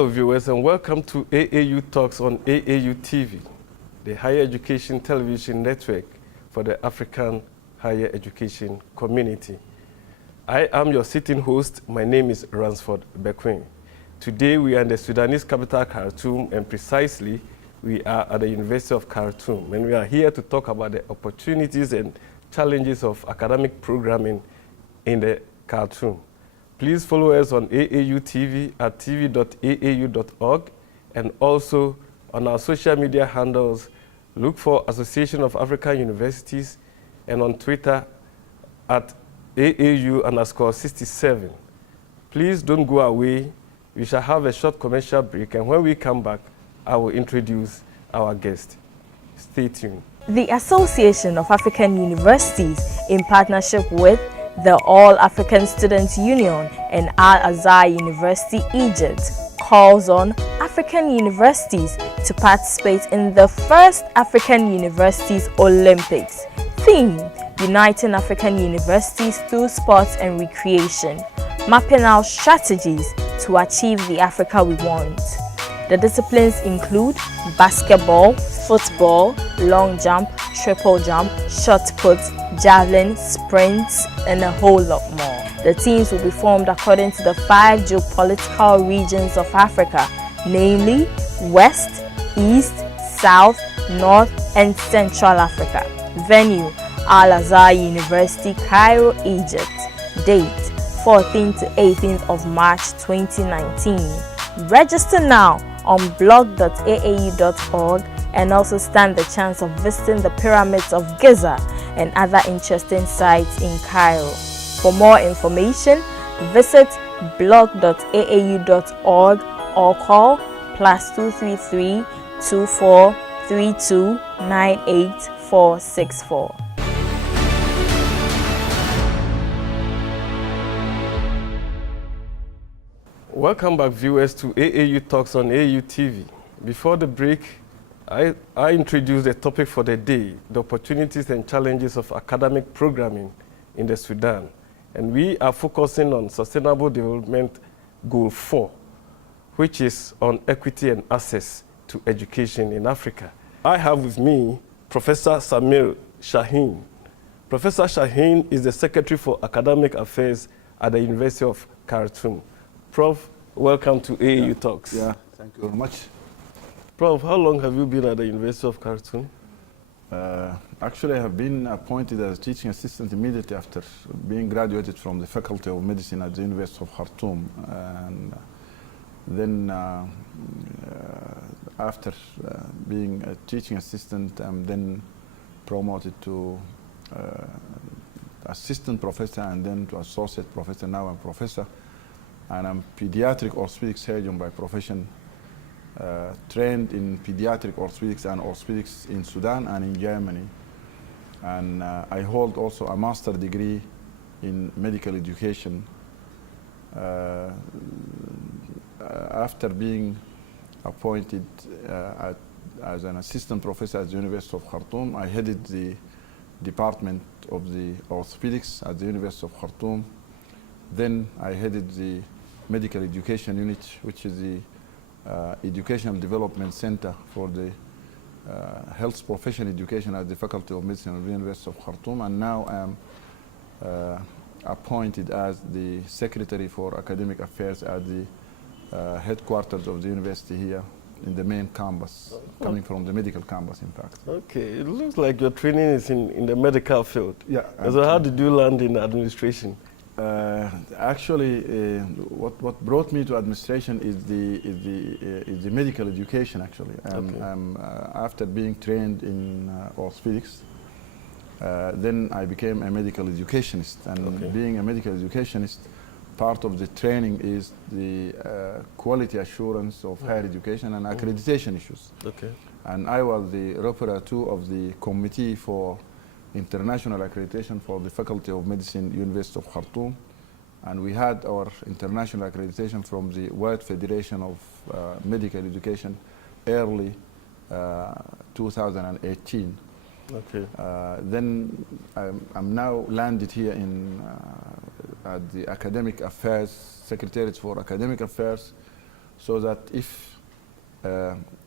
Hello viewers and welcome to AAU Talks on AAU TV, the higher education television network for the African higher education community. I am your sitting host. My name is Ransford Bekwin. Today we are in the Sudanese capital Khartoum, and precisely we are at the University of Khartoum, and we are here to talk about the opportunities and challenges of academic programming in the Khartoum. Please follow us on AAU TV at tv.aau.org and also on our social media handles. Look for Association of African Universities and on Twitter at AAU_67. Please don't go away. We shall have a short commercial break, and when we come back, I will introduce our guest. Stay tuned. The Association of African Universities, in partnership with the All African Students Union and Al-Azhar University, Egypt, calls on African universities to participate in the first African Universities Olympics. Theme: Uniting African Universities through sports and recreation, mapping out strategies to achieve the Africa we want. The disciplines include basketball, football, long jump, triple jump, shot put, javelin, sprints, and a whole lot more. The teams will be formed according to the 5 geopolitical regions of Africa, namely West, East, South, North, and Central Africa. Venue: Al-Azhar University, Cairo, Egypt. Date: 14th to 18th of March 2019. Register now on blog.aau.org and also stand the chance of visiting the pyramids of Giza and other interesting sites in Cairo. For more information, visit blog.aau.org or call +233 2432 98464. Welcome back, viewers, to AAU Talks on AAU TV. Before the break, I introduced the topic for the day, the opportunities and challenges of academic programming in the Sudan. And we are focusing on Sustainable Development Goal 4, which is on equity and access to education in Africa. I have with me Professor Samir Shaheen. Professor Shaheen is the Secretary for Academic Affairs at the University of Khartoum. Prof, welcome to AAU Talks. Yeah, thank you very much. Prof, how long have you been at the University of Khartoum? Actually, I have been appointed as teaching assistant immediately after being graduated from the Faculty of Medicine at the University of Khartoum. And then after being a teaching assistant, I'm then promoted to assistant professor and then to associate professor. Now I'm professor. And I'm pediatric orthopedic surgeon by profession, trained in pediatric orthopedics and orthopedics in Sudan and in Germany. And I hold also a master's degree in medical education. After being appointed as an assistant professor at the University of Khartoum, I headed the department of the orthopedics at the University of Khartoum. Then I headed the medical education unit, which is the educational development center for the health profession education at the Faculty of Medicine of the University of Khartoum. And now I am appointed as the Secretary for Academic Affairs at the headquarters of the university here in the main campus, coming from the medical campus, in fact. Okay, it looks like your training is in the medical field. Yeah. So how did you land in administration? Actually, what brought me to administration is the medical education. Actually, after being trained in orthopedics, then I became a medical educationist. And being a medical educationist, part of the training is the quality assurance of higher education and accreditation issues. Okay. And I was the rapporteur of the committee for international accreditation for the Faculty of Medicine, University of Khartoum. And we had our international accreditation from the World Federation of Medical Education early 2018. Okay. Then I'm now landed here at the Academic Affairs, Secretariat for Academic Affairs, so that if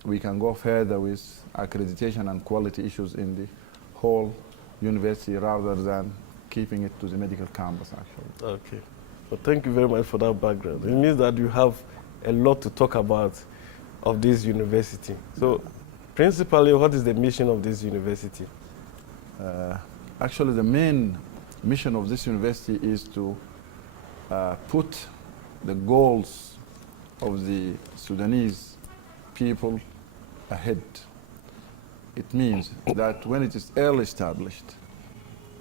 we can go further with accreditation and quality issues in the whole university rather than keeping it to the medical campus, actually. Okay. Well, thank you very much for that background. It means that you have a lot to talk about of this university. So, principally, what is the mission of this university? Actually, the main mission of this university is to put the goals of the Sudanese people ahead. It means that when it is early established,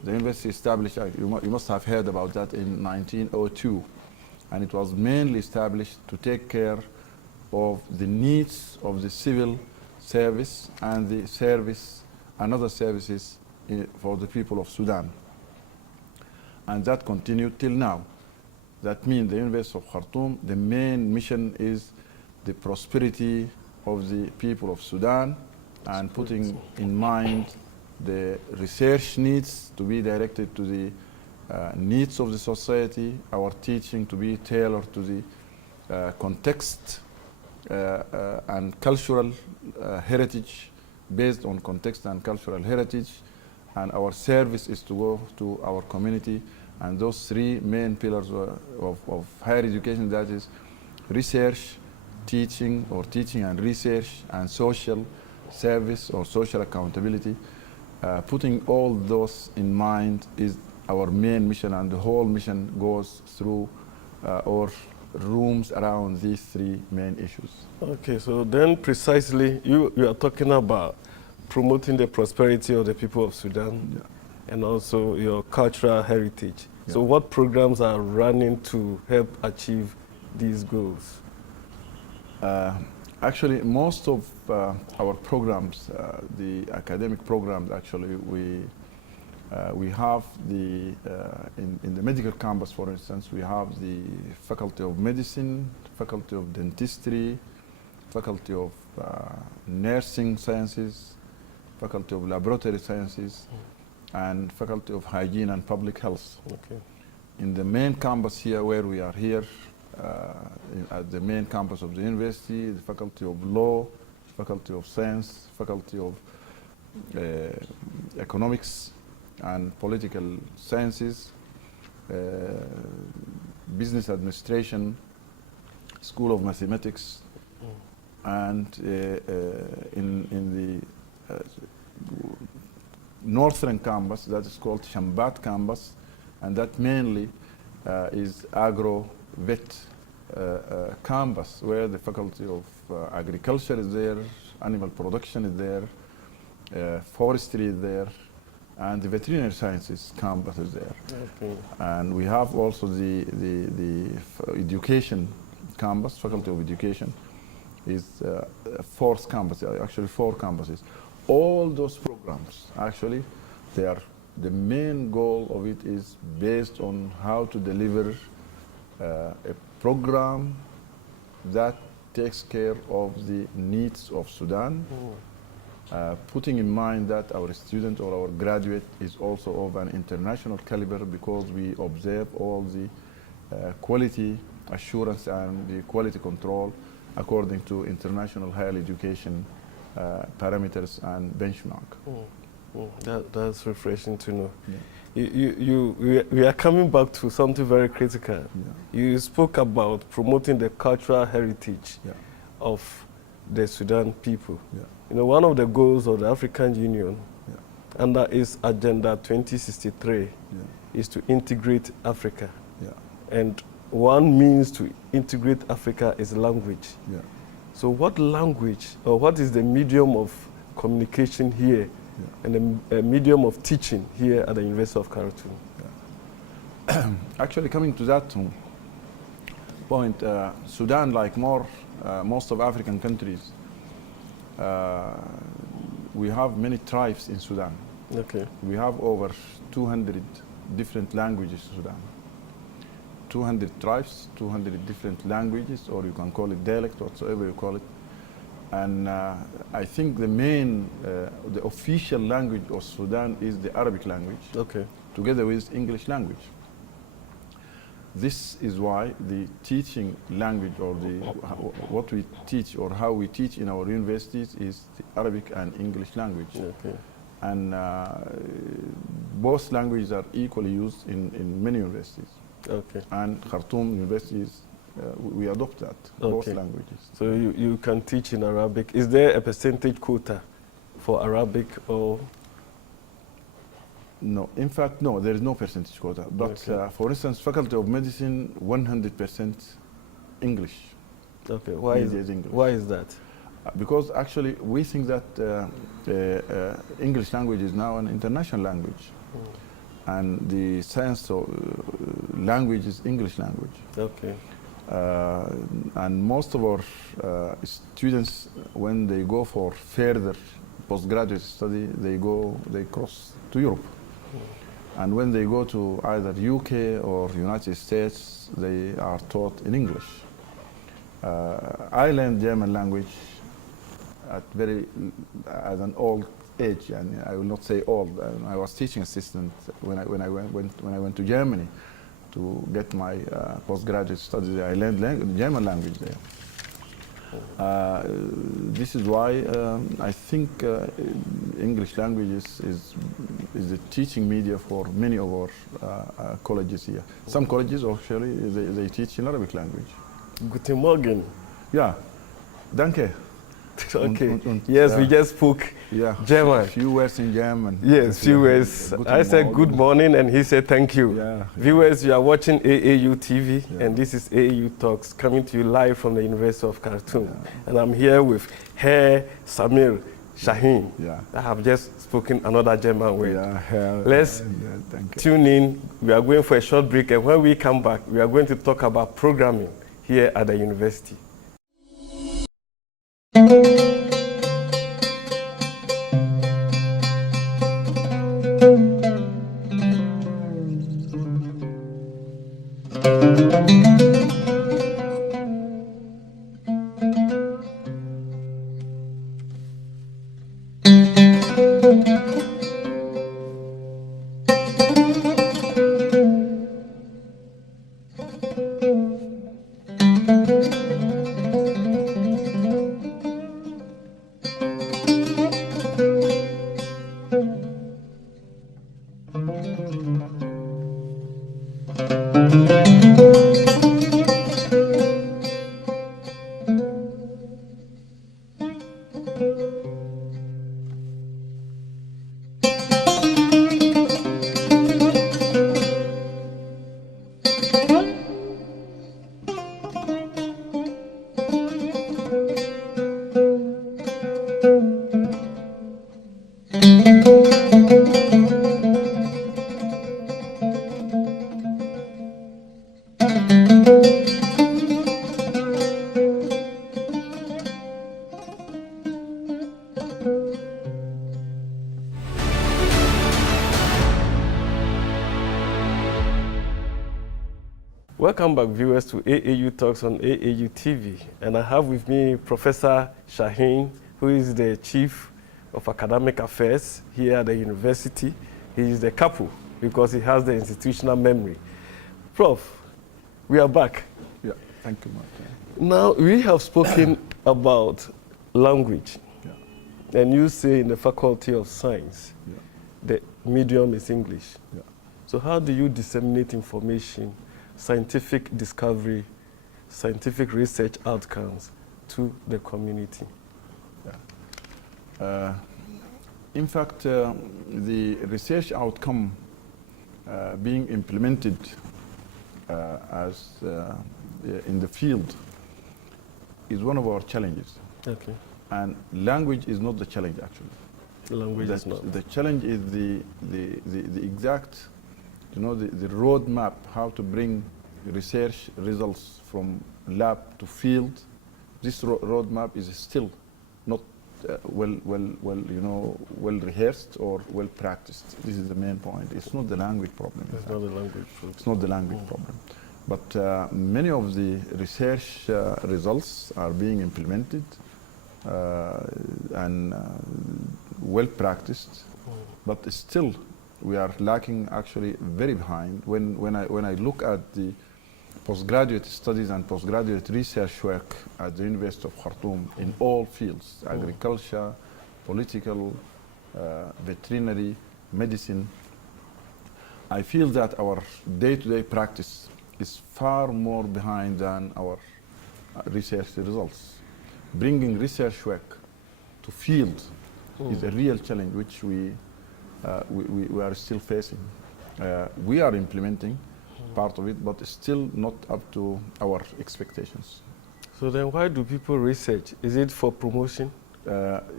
the university established, you must have heard about that in 1902, and it was mainly established to take care of the needs of the civil service and the service and other services for the people of Sudan. And that continued till now. That means the University of Khartoum, the main mission is the prosperity of the people of Sudan and putting in mind the research needs to be directed to the needs of the society, our teaching to be tailored to the context and cultural heritage, based on context and cultural heritage, and our service is to go to our community. And those three main pillars of higher education, that is research, teaching and research, and social service or social accountability. Putting all those in mind is our main mission, and the whole mission goes through or rooms around these three main issues. Okay, so then precisely you are talking about promoting the prosperity of the people of Sudan, and also your cultural heritage. So what programs are running to help achieve these goals? Actually, most of our programs, the academic programs, actually, we have the, in the medical campus, for instance, we have the Faculty of Medicine, Faculty of Dentistry, Faculty of Nursing Sciences, Faculty of Laboratory Sciences, and Faculty of Hygiene and Public Health. Okay. In the main campus here, where we are here, at the main campus of the university, the Faculty of Law, Faculty of Science, Faculty of Economics and Political Sciences, Business Administration, School of Mathematics, and in the northern campus, that is called Shambat campus, and that mainly is agro-vet campus, where the Faculty of Agriculture is there, Animal Production is there, Forestry is there, and the Veterinary Sciences campus is there. Okay. And we have also the Education campus, Faculty of Education, is fourth campus, actually 4 campuses. All those programs, actually, the main goal of it is based on how to deliver a program that takes care of the needs of Sudan, putting in mind that our student or our graduate is also of an international caliber, because we observe all the quality assurance and the quality control according to international higher education parameters and benchmark. That's refreshing to know. Yeah. We are coming back to something very critical. Yeah. You spoke about promoting the cultural heritage of the Sudan people. Yeah. You know, one of the goals of the African Union, under its Agenda 2063, is to integrate Africa. Yeah. And one means to integrate Africa is language. Yeah. So what language, or what is the medium of communication here, and the medium of teaching here at the University of Khartoum? Yeah. Actually, coming to that point, Sudan, like most of African countries, we have many tribes in Sudan. Okay. We have over 200 different languages in Sudan. 200 tribes, 200 different languages, or you can call it dialect, whatsoever you call it. And I think the main, the official language of Sudan is the Arabic language, together with English language. this is why the teaching language or what we teach or how we teach in our universities is the Arabic and English language. Okay. And both languages are equally used in many universities. Okay. And Khartoum University we adopt that, both languages. So you can teach in Arabic. Is there a percentage quota for Arabic or? No, in fact, no, there is no percentage quota. But for instance, Faculty of Medicine, 100% English. Okay, why is that? Because actually we think that English language is now an international language. And the science of language is English language. Okay. And most of our students, when they go for further postgraduate study, they cross to Europe. And when they go to either UK or United States, they are taught in English. I learned German language at an old age, and I will not say old. I was teaching assistant when I went to Germany to get my postgraduate studies. I learned German language there. This is why I think English language is the teaching media for many of our colleges here. Some colleges actually they teach in Arabic language. Guten Morgen. Yeah, danke. Okay. Yes, we just spoke German. Few words in German. Yes, few words. I said good morning and he said thank you. Viewers, you are watching AAU TV and this is AAU Talks coming to you live from the University of Khartoum. And I'm here with Herr Samir Shaheen. I have just spoken another German word. Let's tune in. We are going for a short break, and when we come back, we are going to talk about programming here at the university. Welcome back, viewers, to AAU Talks on AAU TV. And I have with me Professor Shaheen, who is the Chief of Academic Affairs here at the university. He is the couple because he has the institutional memory. Prof, we are back. Yeah, thank you, Martin. Now, we have spoken about language. And you say in the Faculty of Science, the medium is English. So how do you disseminate information, scientific discovery, scientific research outcomes to the community? In fact, the research outcome being implemented as in the field is one of our challenges. Okay. And language is not the challenge, actually. The language is not. The challenge is the exact, the roadmap, how to bring research results from lab to field. This roadmap is still not well rehearsed or well practiced. This is the main point. It's not the language problem. It's not the language problem. It's not the language problem. But many of the research results are being implemented and well practiced, but still we are lacking, actually very behind. When I look at the postgraduate studies and postgraduate research work at the University of Khartoum in all fields, agriculture, political, veterinary, medicine. I feel that our day-to-day practice is far more behind than our research results. Bringing research work to field is a real challenge which we are still facing. We are implementing part of it, but still not up to our expectations. So then why do people research? Is it for promotion?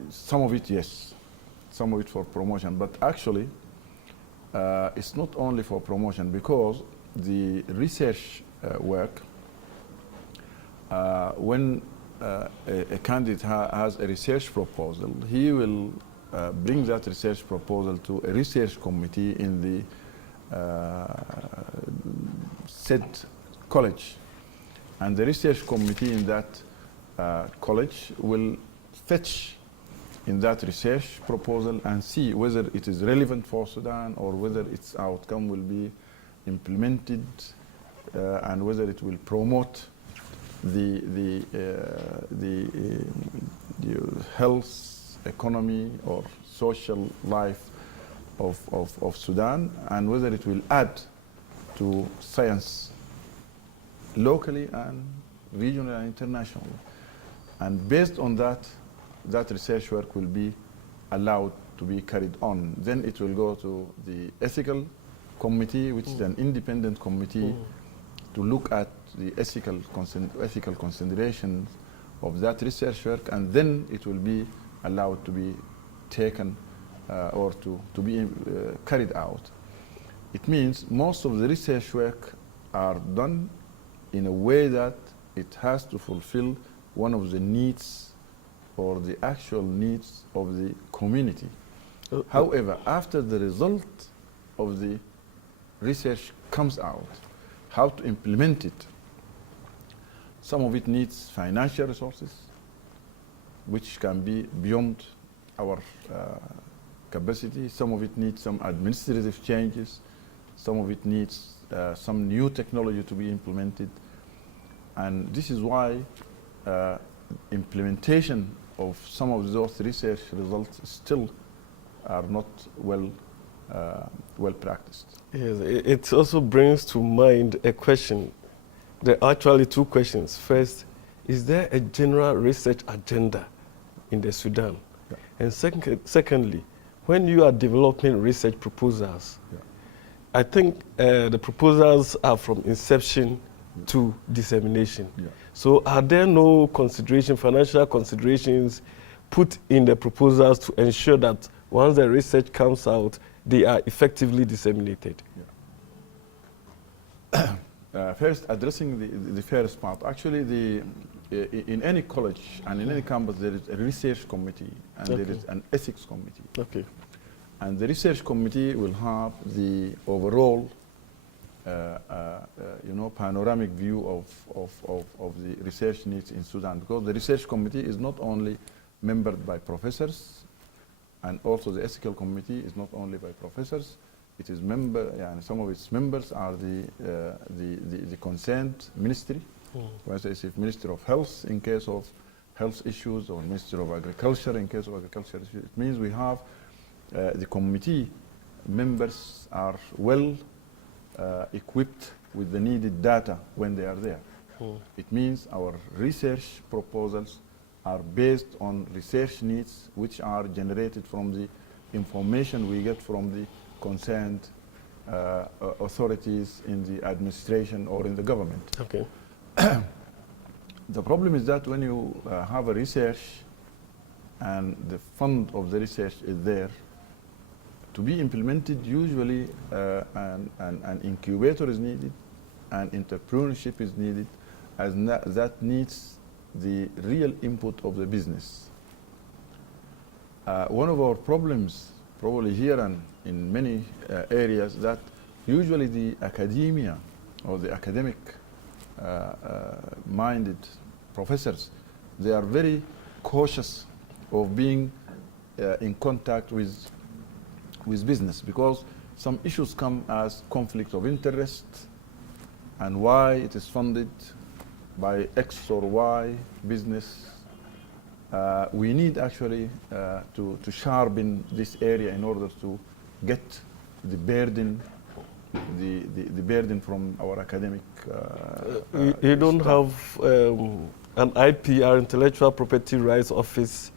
Some of it, yes. Some of it for promotion, but actually it's not only for promotion, because the research work, when a candidate has a research proposal, he will bring that research proposal to a research committee in the said college, and the research committee in that college will fetch in that research proposal and see whether it is relevant for Sudan or whether its outcome will be implemented and whether it will promote the health, economy or social life of Sudan, and whether it will add to science locally and regionally and internationally. And based on that, that research work will be allowed to be carried on. Then it will go to the ethical committee, which is an independent committee to look at the ethical considerations of that research work, and then it will be allowed to be taken or to be carried out. It means most of the research work are done in a way that it has to fulfill one of the needs or the actual needs of the community. However, after the result of the research comes out, how to implement it, some of it needs financial resources, which can be beyond our capacity. Some of it needs some administrative changes. Some of it needs some new technology to be implemented. And this is why implementation of some of those research results still are not well practiced. Yes, it also brings to mind a question. There are actually two questions. First, is there a general research agenda in the Sudan? Yeah. And secondly, when you are developing research proposals, I think the proposals are from inception to dissemination. Yeah. So are there no financial considerations put in the proposals to ensure that once the research comes out, they are effectively disseminated? Yeah. First, addressing the first part. Actually, in any college and in any campus, there is a research committee and there is an ethics committee. Okay. And the research committee will have the overall, panoramic view of the research needs in Sudan, because the research committee is not only membered by professors, and also the ethical committee is not only by professors. It is some of its members are the concerned ministry, for instance, if Minister of Health in case of health issues, or Minister of Agriculture in case of agriculture issues. It means we have the committee members are well equipped with the needed data when they are there. It means our research proposals are based on research needs which are generated from the information we get from the concerned authorities in the administration or in the government. Okay. The problem is that when you have a research and the fund of the research is there, to be implemented, usually an incubator is needed, and entrepreneurship is needed, as that needs the real input of the business. One of our problems, probably here and in many areas, that usually the academia or the academic minded professors, they are very cautious of being in contact with business, because some issues come as conflict of interest, and why it is funded by X or Y business. We need actually to sharpen this area in order to get the burden, the burden from our academic. You don't have an IPR, intellectual property rights office.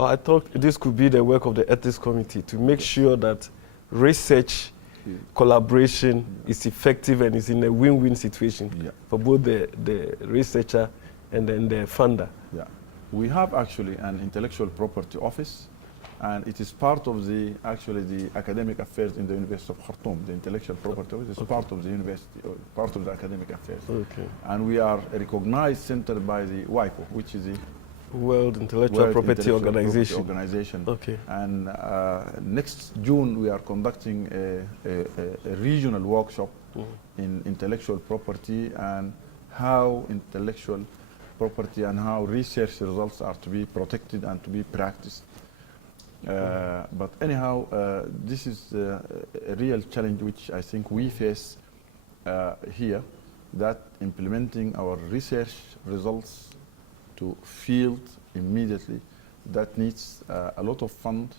I thought this could be the work of the ethics committee to make sure that research collaboration is effective and is in a win-win situation for both the researcher and then the funder. Yeah, we have actually an intellectual property office, and it is part of the academic affairs in the University of Khartoum. The intellectual property office is part of the university, or part of the academic affairs. Okay. And we are a recognized center by the WIPO, which is the World Intellectual Property Organization. Okay. And next June we are conducting a regional workshop in intellectual property and how intellectual property and how research results are to be protected and to be practiced. But anyhow, this is a real challenge which I think we face here, that implementing our research results to field immediately, that needs a lot of fund,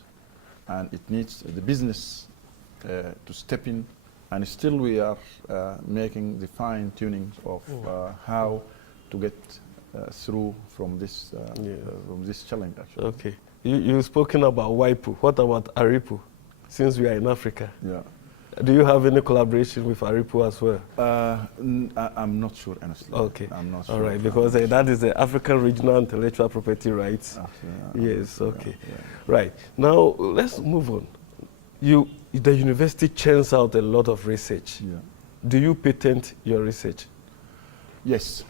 and it needs the business to step in, and still we are making the fine tuning of how to get through from this challenge actually. Okay, you've spoken about WIPO. What about ARIPO, since we are in Africa? Yeah. Do you have any collaboration with ARIPO as well? I'm not sure, honestly. Okay. I'm not sure. All right, because that is the African Regional Intellectual Property Rights. Yes, okay. Yeah. Right. Now, let's move on. The university churns out a lot of research. Yeah. Do you patent your research? Yes.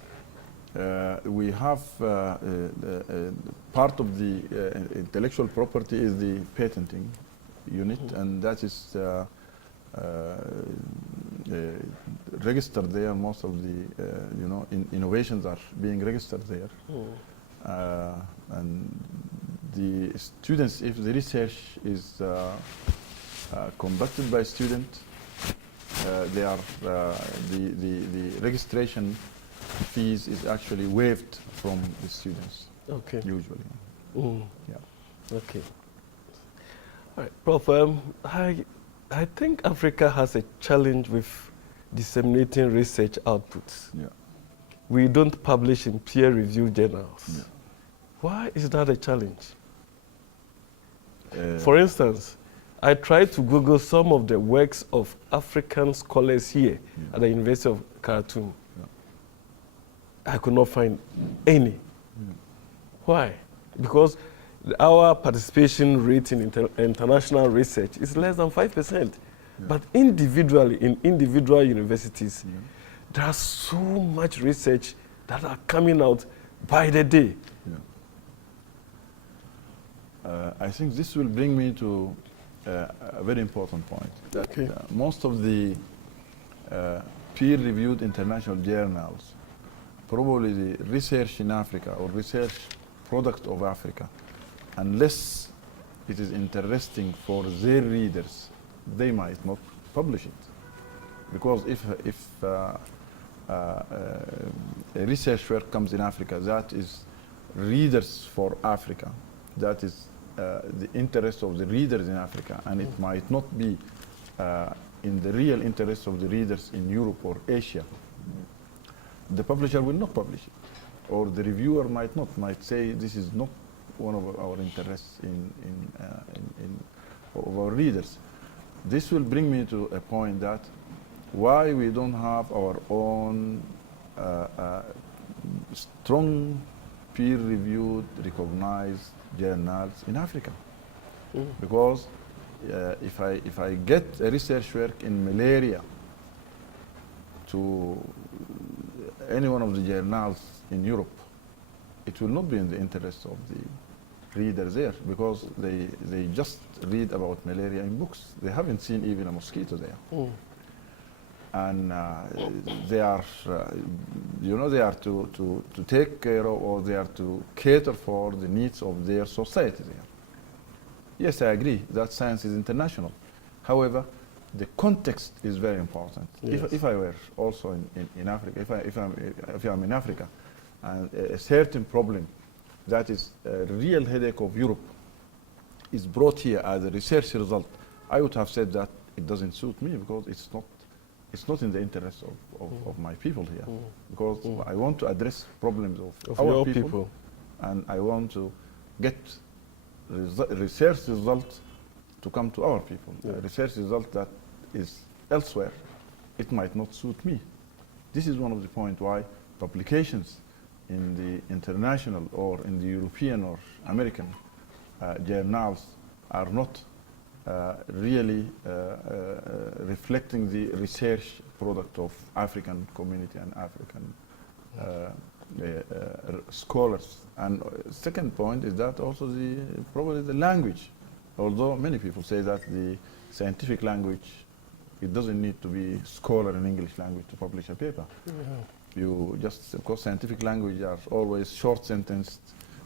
We have part of the intellectual property is the patenting unit, and that is registered there. Most of the innovations are being registered there, and the students, if the research is conducted by students, they are the registration fees is actually waived from the students. Okay. Usually. Yeah. Okay. All right, Prof. I think Africa has a challenge with disseminating research outputs. Yeah. We don't publish in peer-reviewed journals. Yeah. Why is that a challenge? For instance, I tried to Google some of the works of African scholars here at the University of Khartoum. I could not find any. Why? Because our participation rate in international research is less than 5%. But individually, in individual universities, there's so much research that are coming out by the day. I think this will bring me to a very important point. Okay. Most of the peer-reviewed international journals, probably the research in Africa or research product of Africa, unless it is interesting for their readers, they might not publish it. Because if a research work comes in Africa that is readers for Africa, that is the interest of the readers in Africa, and it might not be in the real interest of the readers in Europe or Asia, the publisher will not publish it. Or the reviewer might say this is not one of our interests of our readers. This will bring me to a point that why we don't have our own strong peer-reviewed, recognized journals in Africa. Because if I get a research work in malaria to any one of the journals in Europe, it will not be in the interest of the readers there, because they just read about malaria in books. They haven't seen even a mosquito there. And they are, they are to take care of, or they are to cater for the needs of their society there. Yes, I agree that science is international. However, the context is very important. Yes. If I were also in Africa, if I'm in Africa, and a certain problem that is a real headache of Europe is brought here as a research result, I would have said that it doesn't suit me because it's not in the interest of my people here. Because I want to address problems of our people, and I want to get research results to come to our people. A research result that is elsewhere, it might not suit me. This is one of the points why publications in the international or in the European or American journals are not really reflecting the research product of African community and African scholars. And second point is that also probably the language. Although many people say that the scientific language, it doesn't need to be scholar in English language to publish a paper. You just, of course, scientific language are always short sentenced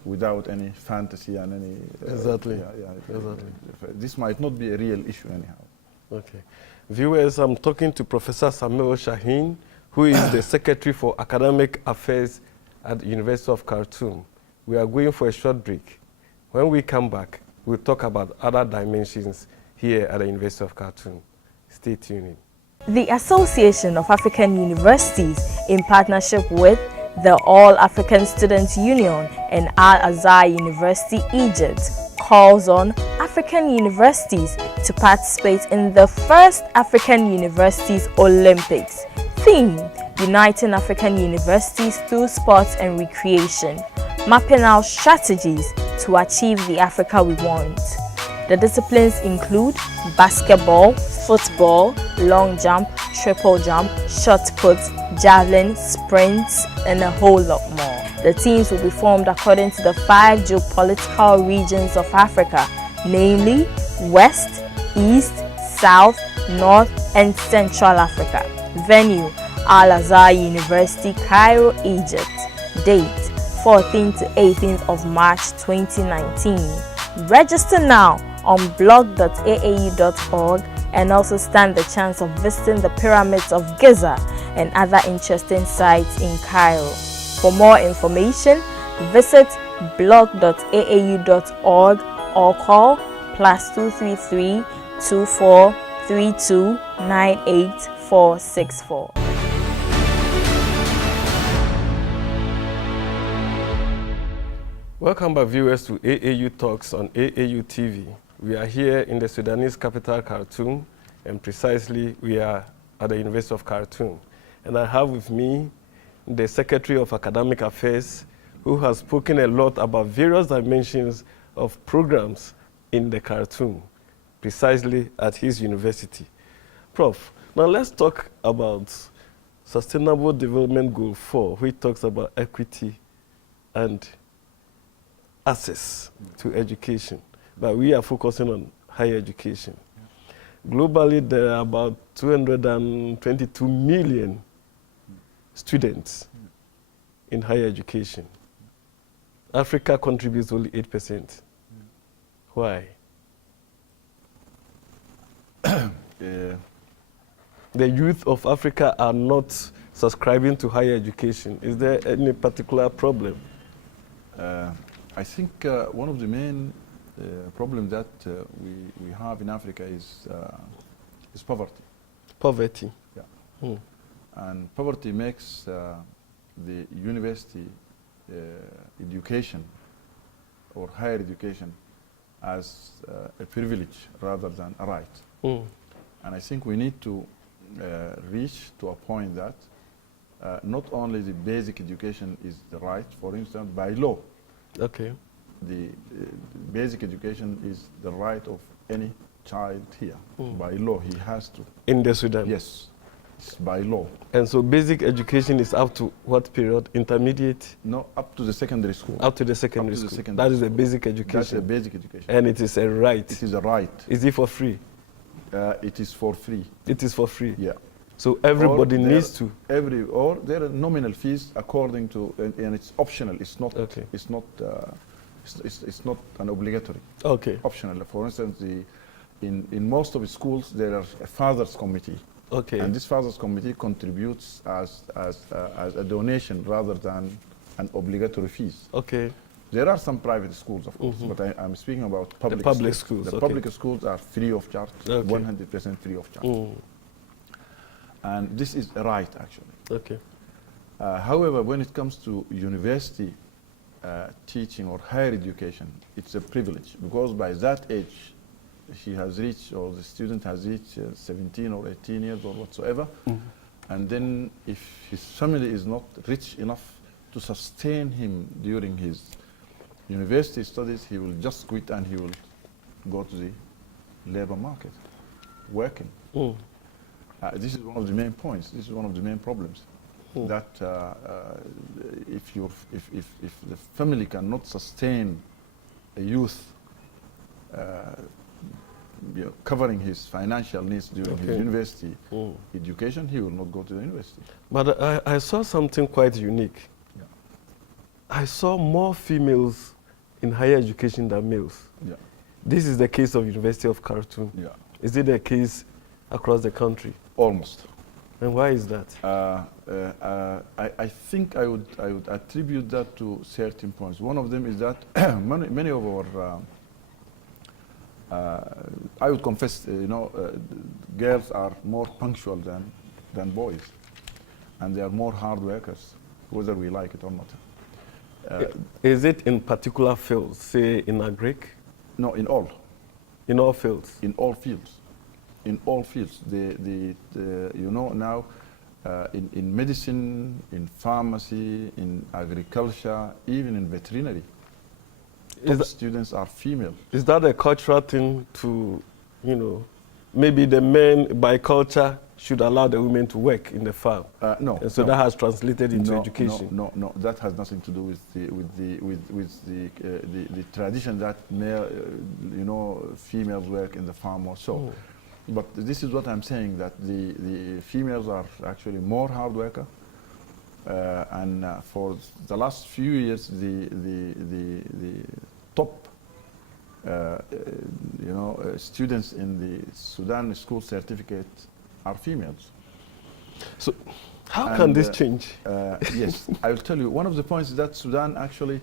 without any fantasy and any... Exactly. Exactly. This might not be a real issue anyhow. Okay. Viewers, I'm talking to Professor Samuel Shaheen, who is the Secretary for Academic Affairs at the University of Khartoum. We are going for a short break. When we come back, we'll talk about other dimensions here at the University of Khartoum. Stay tuned. The Association of African Universities, in partnership with the All African Students Union and Al-Azhar University, Egypt, calls on African universities to participate in the first African Universities Olympics. Theme: Uniting African Universities through sports and recreation, mapping out strategies to achieve the Africa we want. The disciplines include basketball, football, long jump, triple jump, shot put, javelin, sprints, and a whole lot more. The teams will be formed according to the 5 geopolitical regions of Africa, namely West, East, South, North, and Central Africa. Venue: Al-Azhar University, Cairo, Egypt. Date: 14th to 18th of March 2019. Register now on blog.aau.org and also stand the chance of visiting the pyramids of Giza and other interesting sites in Cairo. For more information, visit blog.aau.org or call +233 2432 98464. Welcome back, viewers, to AAU Talks on AAU TV. We are here in the Sudanese capital, Khartoum, and precisely we are at the University of Khartoum. And I have with me the Secretary of Academic Affairs, who has spoken a lot about various dimensions of programs in the Khartoum, precisely at his university. Prof, now let's talk about Sustainable Development Goal 4, which talks about equity and access to education. But we are focusing on higher education. Globally, there are about 222 million students in higher education. Africa contributes only 8%. Why? The youth of Africa are not subscribing to higher education. Is there any particular problem? I think one of the main problems that we have in Africa is poverty. Poverty. Yeah. And poverty makes the university education or higher education as a privilege rather than a right. And I think we need to reach to a point that not only the basic education is the right, for instance, by law. Okay. The basic education is the right of any child here. By law, he has to. In the Sudan? Yes, it's by law. And so basic education is up to what period? Intermediate? No, up to the secondary school. Up to the secondary school. That is a basic education. That's a basic education. And it is a right. It is a right. Is it for free? It is for free. It is for free? Yeah. So everybody needs to. Or there are nominal fees according to, and it's optional. It's not. Okay. It's not. It's not an obligatory. Okay. Optional. For instance, in most of the schools, there are a fathers committee. Okay. And this fathers committee contributes as a donation rather than an obligatory fees. Okay. There are some private schools, of course, but I'm speaking about public the public schools. The okay. public schools are free of charge, Okay. 100% free of charge. And this is a right, actually. Okay. However, when it comes to university teaching or higher education, it's a privilege, because by that age, she has reached, or the student has reached 17 or 18 years or whatsoever. And then if his family is not rich enough to sustain him during his university studies, he will just quit and he will go to the labor market, working. This is one of the main points. This is one of the main problems. That if the family cannot sustain a youth covering his financial needs during his university education, he will not go to the university. But I saw something quite unique. Yeah. I saw more females in higher education than males. Yeah. This is the case of University of Khartoum. Yeah. Is it the case across the country? Almost. And why is that? I think I would attribute that to certain points. One of them is that many of our I would confess, girls are more punctual than boys, and they are more hard workers, whether we like it or not. Is it in particular fields, say in agric? No, in all. In all fields? In all fields. In all fields. Now, in medicine, in pharmacy, in agriculture, even in veterinary, top students are female. Is that a cultural thing to, maybe the men by culture should allow the women to work in the farm? No. And so that has translated into education. No. That has nothing to do with the tradition that male, females work in the farm or so. But this is what I'm saying, that the females are actually more hard worker. And for the last few years, the top students in the Sudan school certificate are females. So how can this change? Yes, I will tell you. One of the points is that Sudan actually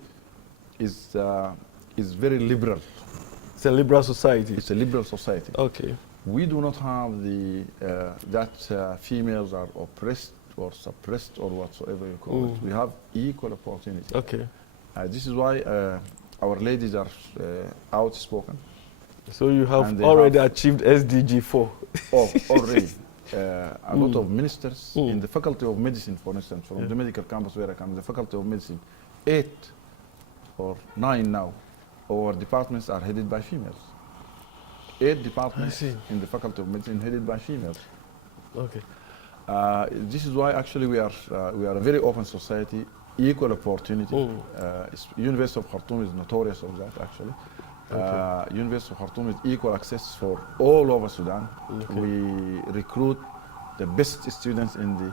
is very liberal. It's a liberal society. It's a liberal society. Okay. We do not have that females are oppressed or suppressed or whatsoever you call it. We have equal opportunity. Okay. This is why our ladies are outspoken. So you have already achieved SDG 4. Already. A lot of ministers in the Faculty of Medicine, for instance, from the medical campus where I come, the Faculty of Medicine, 8 or 9 now, our departments are headed by females. 8 departments in the Faculty of Medicine headed by females. Okay. This is why actually we are a very open society, equal opportunity. University of Khartoum is notorious of that actually. University of Khartoum is equal access for all over Sudan. Okay. We recruit the best students in the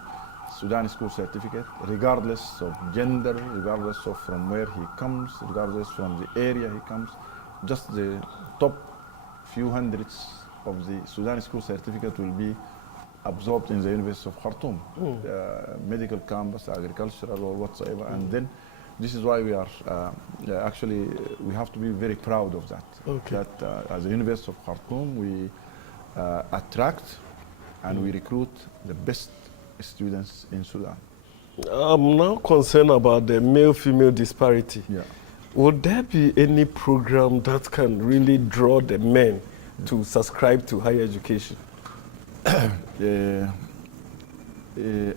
Sudan school certificate, regardless of gender, regardless of from where he comes, regardless from the area he comes. Just the top few hundreds of the Sudan school certificate will be absorbed in the University of Khartoum, medical campus, agricultural or whatsoever. And then this is why we are actually, we have to be very proud of that. Okay. That as a University of Khartoum, we attract and we recruit the best students in Sudan. I'm now concerned about the male-female disparity. Yeah. Would there be any program that can really draw the men to subscribe to higher education?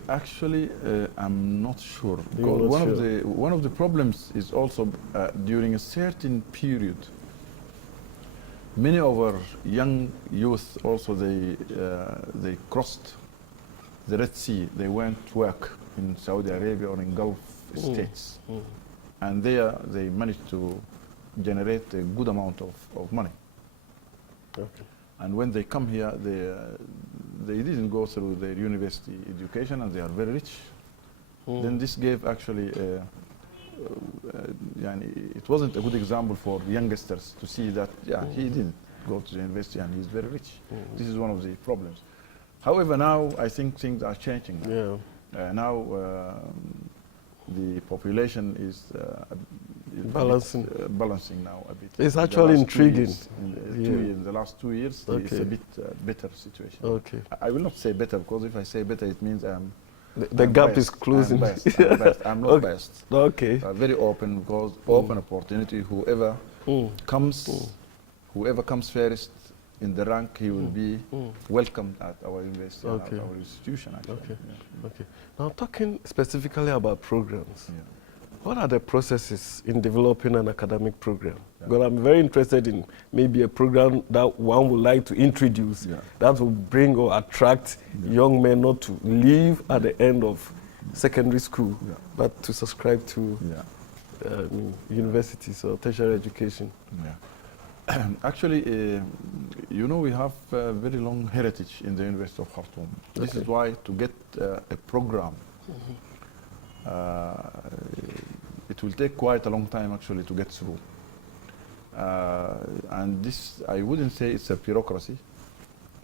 Actually, I'm not sure. One of the problems is also during a certain period, many of our young youth also they crossed the Red Sea. They went to work in Saudi Arabia or in Gulf states, and there they managed to generate a good amount of money. Okay. And when they come here, they didn't go through their university education, and they are very rich. Then this gave actually, it wasn't a good example for youngsters to see that, he did. go to the university and he's very rich. This is one of the problems. However, now I think things are changing. Now the population is balancing now a bit. It's actually intriguing. In the last 2 years, it's a bit better situation. Okay. I will not say better, because if I say better, it means the gap biased. is closing. I'm biased. I'm not biased. Okay. Very open, because open opportunity. Whoever comes first in the rank, he will be welcomed at our university, at our institution. Actually. Okay. Now, talking specifically about programs. What are the processes in developing an academic program? Because I'm very interested in maybe a program that one would like to introduce that will bring or attract young men not to leave at the end of secondary school, but to subscribe to universities or tertiary education. Actually, you know, we have a very long heritage in the University of Khartoum. This is why to get a program, it will take quite a long time actually to get through. And this, I wouldn't say it's a bureaucracy,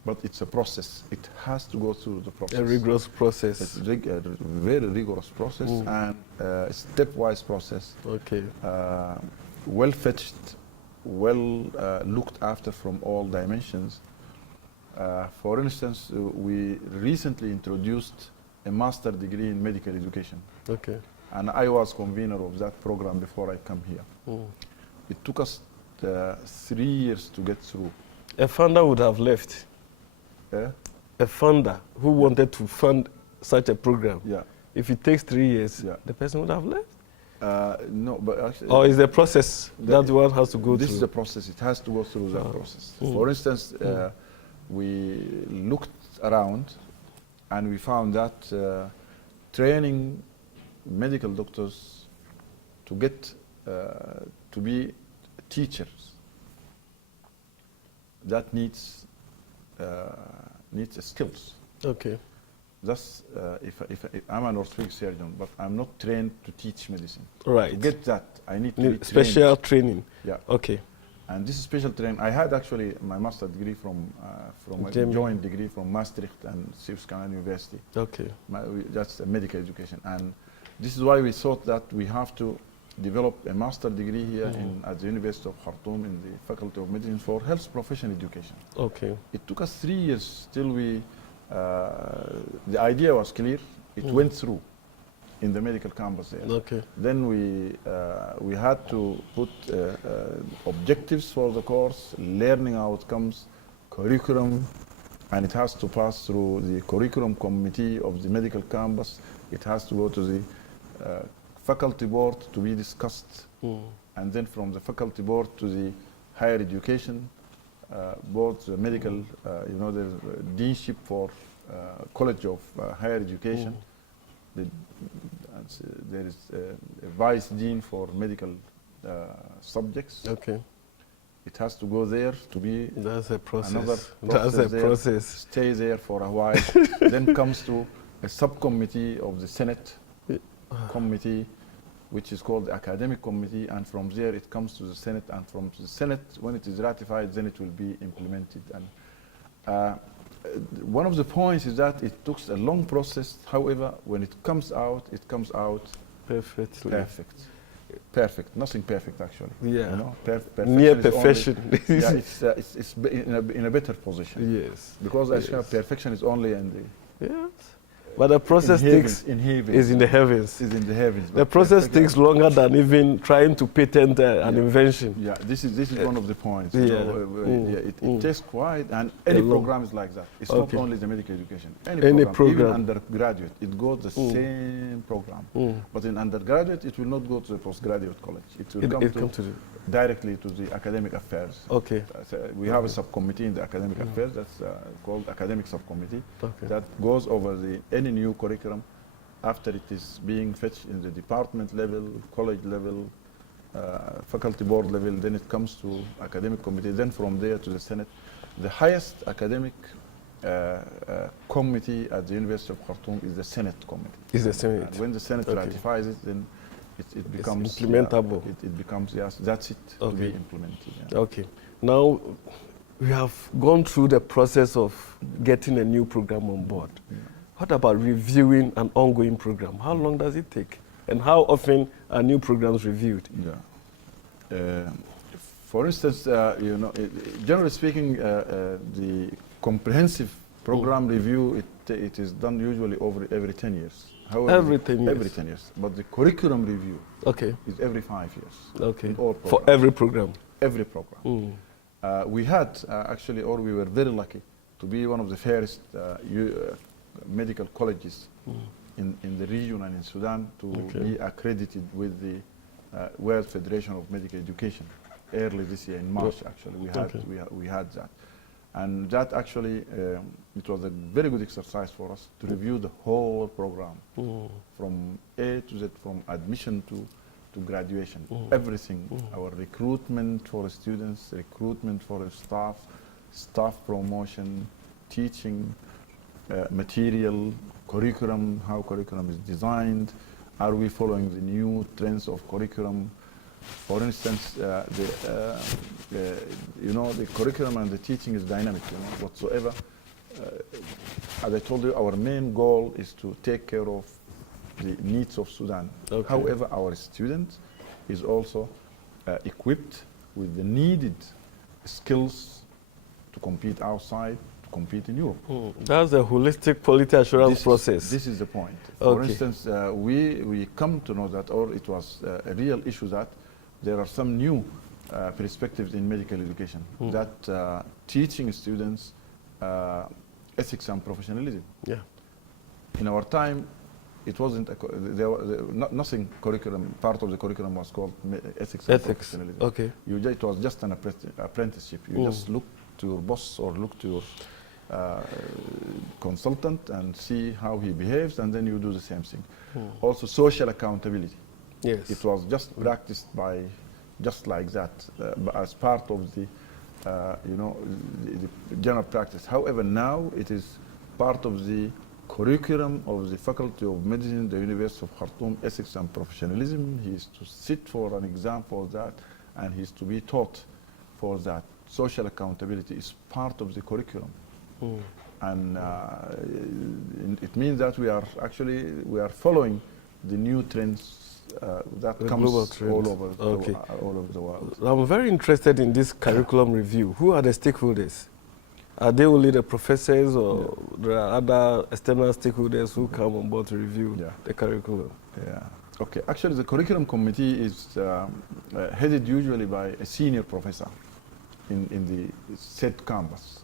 but it's a process. It has to go through the process. A rigorous process. It's a very rigorous process and a stepwise process. Okay. Well-fetched, looked after from all dimensions. For instance, we recently introduced a master's degree in medical education. Okay. And I was convener of that program before I come here. It took us 3 years to get through. A funder would have left. A funder who wanted to fund such a program. If it takes 3 years, the person would have left? No, but actually... Or is the process that one has to go through? This is the process. It has to go through that process. For instance, we looked around and we found that training medical doctors to get to be teachers, that needs skills. Okay. Thus, if I'm an orthopedic surgeon, but I'm not trained to teach medicine. Right. To get that, I need to be special training. Okay. And this special training, I had actually my master's degree from a joint degree from Maastricht and Sudan University. Okay. That's a medical education, and this is why we thought that we have to develop a master's degree here at the University of Khartoum in the Faculty of Medicine for health profession education. Okay. It took us 3 years till we. The idea was clear. It went through in the medical campus there. Okay. Then we had to put objectives for the course, learning outcomes, curriculum, and it has to pass through the curriculum committee of the medical campus. It has to go to the faculty board to be discussed, and then from the faculty board to the higher education board, the medical, you know, the deanship for College of Higher Education. There is a vice dean for medical subjects. Okay. It has to go there to be. That's a process. Another process. That's a process. Stay there for a while. Then comes to a subcommittee of the Senate committee, which is called the academic committee, and from there it comes to the Senate, and from the Senate, when it is ratified, then it will be implemented. And one of the points is that it took a long process. However, when it comes out perfectly. Perfect. Nothing perfect actually. Yeah. You know, near perfection. It's in a better position. Yes. Because perfection is only in the. Yes. But the process is in the heavens. Is in the heavens. The process takes longer than even trying to patent an invention. Yeah, this is one of the points. It takes quite, and any program is like that. It's not only the medical education. Any program, even undergraduate, it goes the same program. But in undergraduate, it will not go to the postgraduate college. It will come directly to the academic affairs. Okay. We have a subcommittee in the academic affairs that's called academic subcommittee that goes over any new curriculum after it is being fetched in the department level, college level, faculty board level. Then it comes to academic committee. Then from there to the Senate. The highest academic committee at the University of Khartoum is the Senate committee. Is the Senate. And when the Senate ratifies it, then it becomes implementable. It becomes, yes, that's it to be implemented. Okay. Now, we have gone through the process of getting a new program on board. What about reviewing an ongoing program? How long does it take? And how often are new programs reviewed? For instance, generally speaking, the comprehensive program review, it is done usually every 10 years. However, every 10 years? Every 10 years. But the curriculum review is every 5 years. Okay. For every program? Every program. We had actually, or we were very lucky to be one of the first medical colleges in the region and in Sudan to be accredited with the World Federation of Medical Education early this year in March. Actually, we had that, and that actually it was a very good exercise for us to review the whole program from A to Z, from admission to graduation, everything, our recruitment for students, recruitment for staff promotion, teaching, material, curriculum, how curriculum is designed, are we following the new trends of curriculum. For instance, the curriculum and the teaching is dynamic, whatsoever. As I told you, our main goal is to take care of the needs of Sudan. However, our students is also equipped with the needed skills to compete outside, to compete in Europe. That's a holistic quality assurance process. This is the point. For instance, we come to know that, or it was a real issue that there are some new perspectives in medical education that teaching students ethics and professionalism. In our time, it wasn't nothing curriculum. Part of the curriculum was called ethics and professionalism. It was just an apprenticeship. You just look to your boss or look to your consultant and see how he behaves, and then you do the same thing. Also, social accountability. It was just practiced by, just like that, as part of the, the general practice. However, now it is part of the curriculum of the Faculty of Medicine, the University of Khartoum, Ethics and Professionalism. He is to sit for an exam for that, and he is to be taught for that. Social accountability is part of the curriculum. And it means that we are following the new trends that comes all over the world. I'm very interested in this curriculum review. Who are the stakeholders? Are they only the professors, or there are other external stakeholders who come on board to review the curriculum? Okay. Actually, the curriculum committee is headed usually by a senior professor in the said campus,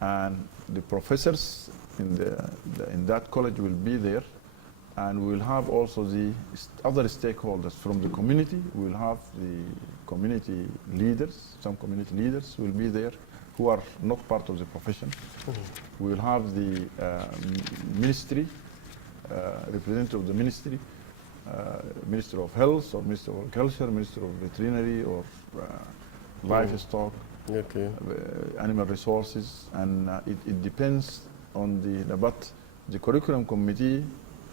and the professors in that college will be there, and we will have also the other stakeholders from the community. We will have the community leaders. Some community leaders will be there who are not part of the profession. We will have the ministry, representative of the ministry, Minister of Health or Minister of Agriculture, Minister of Veterinary or Livestock, Animal Resources, and it depends on but the curriculum committee,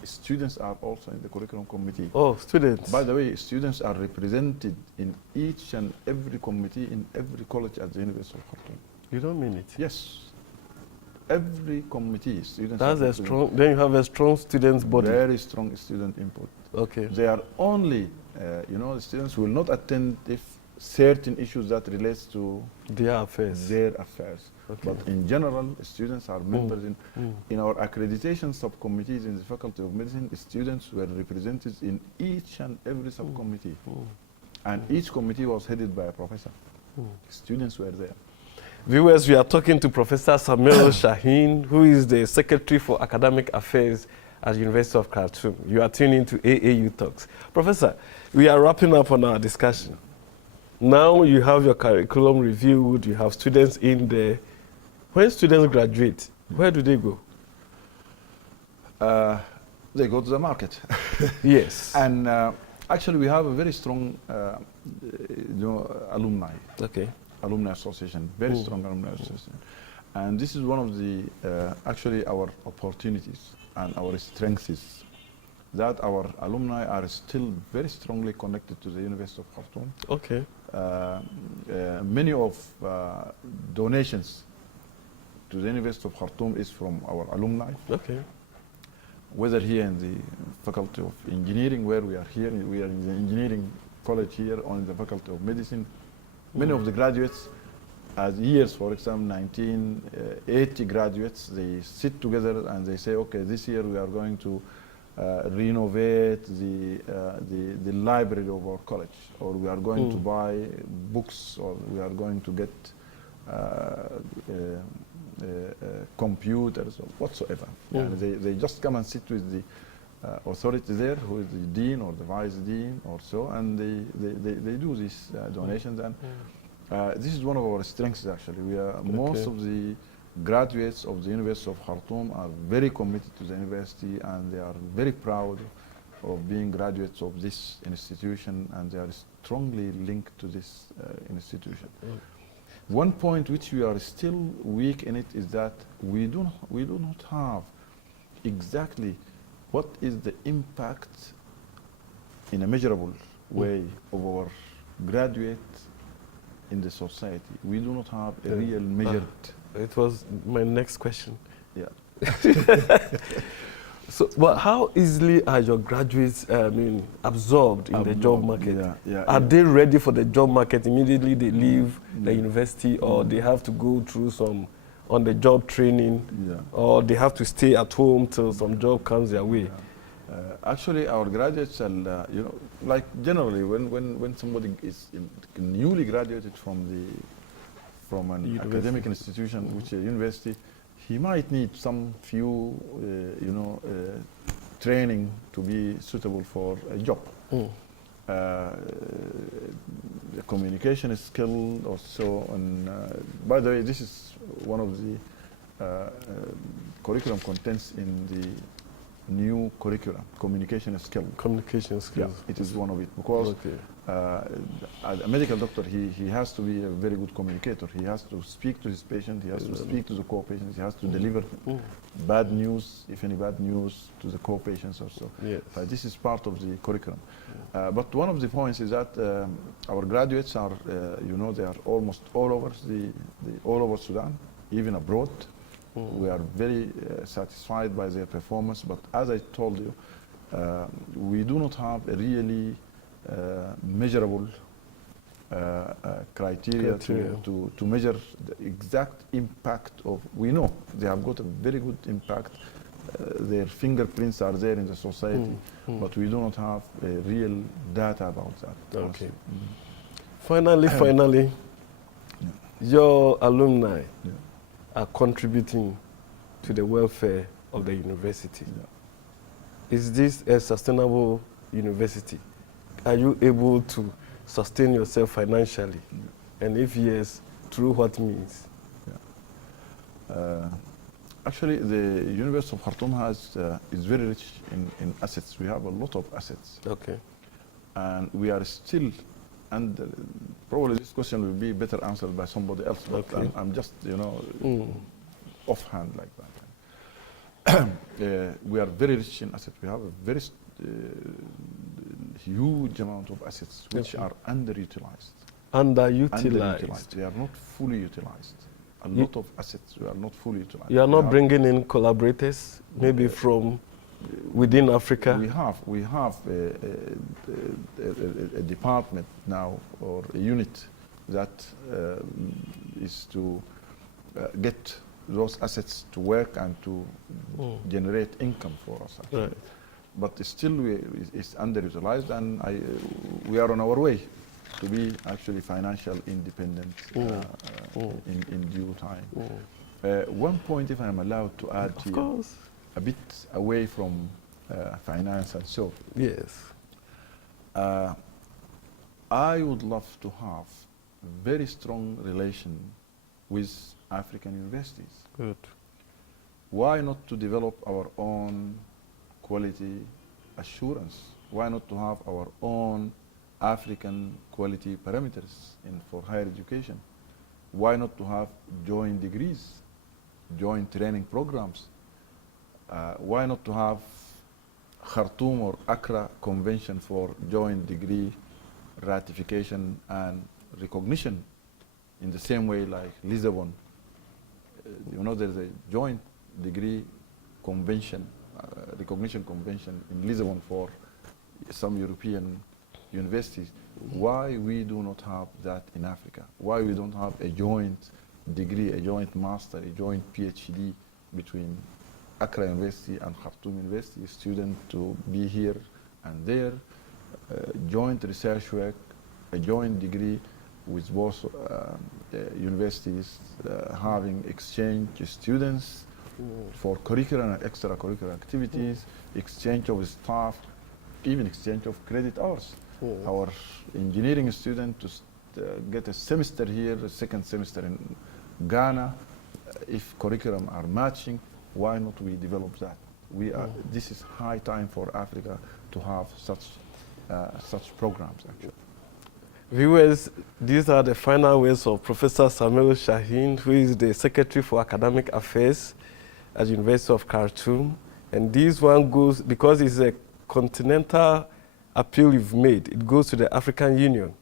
students are also in the curriculum committee. Students. By the way, students are represented in each and every committee in every college at the University of Khartoum. You don't mean it? Yes. Every committee, students. That's a strong. Then you have a strong students body. Very strong student input. They are only, the students will not attend if certain issues that relates to their affairs. But in general, students are members in our accreditation subcommittees in the Faculty of Medicine. Students were represented in each and every subcommittee, and each committee was headed by a professor. Students were there. Viewers, we are talking to Professor Samir Shaheen, who is the Secretary for Academic Affairs at the University of Khartoum. You are tuning to AAU Talks. Professor, we are wrapping up on our discussion. Now you have your curriculum reviewed, you have students in there. When students graduate, where do they go? They go to the market. Yes. And actually we have a very strong alumni. Alumni association, very strong alumni association. And this is one of the, actually our opportunities and our strengths is that our alumni are still very strongly connected to the University of Khartoum. many of donations to the University of Khartoum is from our alumni. Okay. Whether here in the Faculty of Engineering, where we are here, we are in the engineering college here, or in the Faculty of Medicine. Many of the graduates, as years, for example, 1980 graduates, they sit together and they say, okay, this year we are going to renovate the library of our college, or we are going to buy books, or we are going to get computers, or whatsoever. They just come and sit with the authority there, who is the dean or the vice dean or so, and they do these donations. And this is one of our strengths, actually. We are most of the graduates of the University of Khartoum are very committed to the university, and they are very proud of being graduates of this institution, and they are strongly linked to this institution. One point which we are still weak in it is that we do not have exactly what is the impact in a measurable way of our graduates in the society. We do not have a real measured. It was my next question. Yeah. So, but how easily are your graduates absorbed in the job market? Are they ready for the job market immediately they leave the university, or they have to go through some on-the-job training, or they have to stay at home till some job comes their way? Actually, our graduates, like generally, when somebody is newly graduated from an academic institution, which is a university, he might need some few, training to be suitable for a job. The communication skill or so. And by the way, this is one of the curriculum contents in the new curriculum, communication skill. Communication skills. Yeah, it is one of it, because as a medical doctor, he has to be a very good communicator. He has to speak to his patient, he has to speak to the co-patients, he has to deliver bad news, if any bad news, to the co-patients also. Yes. This is part of the curriculum. But one of the points is that our graduates are, they are almost all over all over Sudan, even abroad. We are very satisfied by their performance, but as I told you, we do not have a really measurable criteria to measure the exact impact of. We know they have got a very good impact. Their fingerprints are there in the society, but we do not have real data about that. Okay. Finally, your alumni are contributing to the welfare of the university. Is this a sustainable university? Are you able to sustain yourself financially? And if yes, through what means? Actually, the University of Khartoum is very rich in assets. We have a lot of assets. Okay. And we are still, and probably this question will be better answered by somebody else, but I'm just, offhand like that. We are very rich in assets. We have a very huge amount of assets which are underutilized. Underutilized. They are not fully utilized. A lot of assets we are not fully utilized. You are not bringing in collaborators, maybe from within Africa? We have a department now, or a unit that is to get those assets to work and to generate income for us. Right. But still it's underutilized, and we are on our way to be actually financial independent in due time. One point, if I'm allowed to add here, course, a bit away from finance and so. Yes. I would love to have a very strong relation with African universities. Good. Why not to develop our own quality assurance? Why not to have our own African quality parameters for higher education? Why not to have joint degrees, joint training programs? Why not to have Khartoum or Accra Convention for joint degree ratification and recognition in the same way like Lisbon. There's a joint degree convention, recognition convention in Lisbon for some European universities. Why we do not have that in Africa? Why we don't have a joint degree, a joint master, a joint PhD between Accra University and Khartoum University, a student to be here and there, joint research work, a joint degree with both universities having exchange students for curricular and extracurricular activities, exchange of staff, even exchange of credit hours. Our engineering student to get a semester here, a second semester in Ghana, if curriculum are matching, why not we develop that? This is high time for Africa to have such programs, actually. Viewers, these are the final words of Professor Samuel Shaheen, who is the Secretary for Academic Affairs at the University of Khartoum. And this one goes, because it's a continental appeal you've made, it goes to the African Union.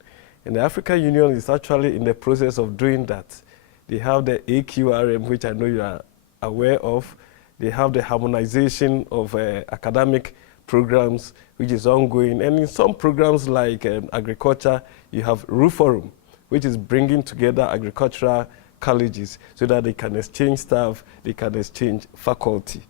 And the African Union is actually in the process of doing that. They have the AQRM, which I know you are aware of. They have the harmonization of academic programs, which is ongoing. And in some programs like agriculture, you have RUFORUM, which is bringing together agricultural colleges so that they can exchange staff, they can exchange faculty.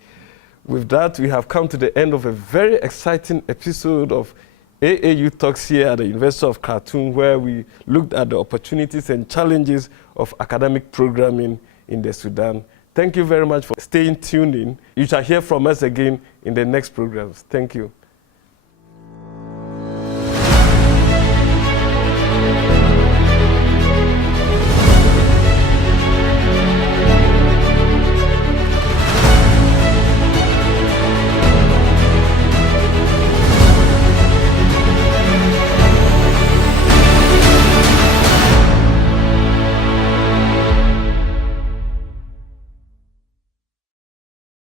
With that, we have come to the end of a very exciting episode of AAU Talks here at the University of Khartoum, where we looked at the opportunities and challenges of academic programming in the Sudan. Thank you very much for staying tuned in. You shall hear from us again in the next programs. Thank you.